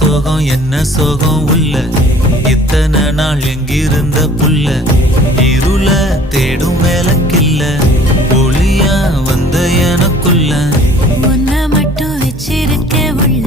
சோகம் என்ன சோகம் உள்ள இத்தனை நாள் எங்கிருந்த புல்ல இருள தேடும் வேலைக்கில்ல ஒளியா வந்த எனக்குள்ள உன்னை மட்டும் வச்சிருக்க உள்ள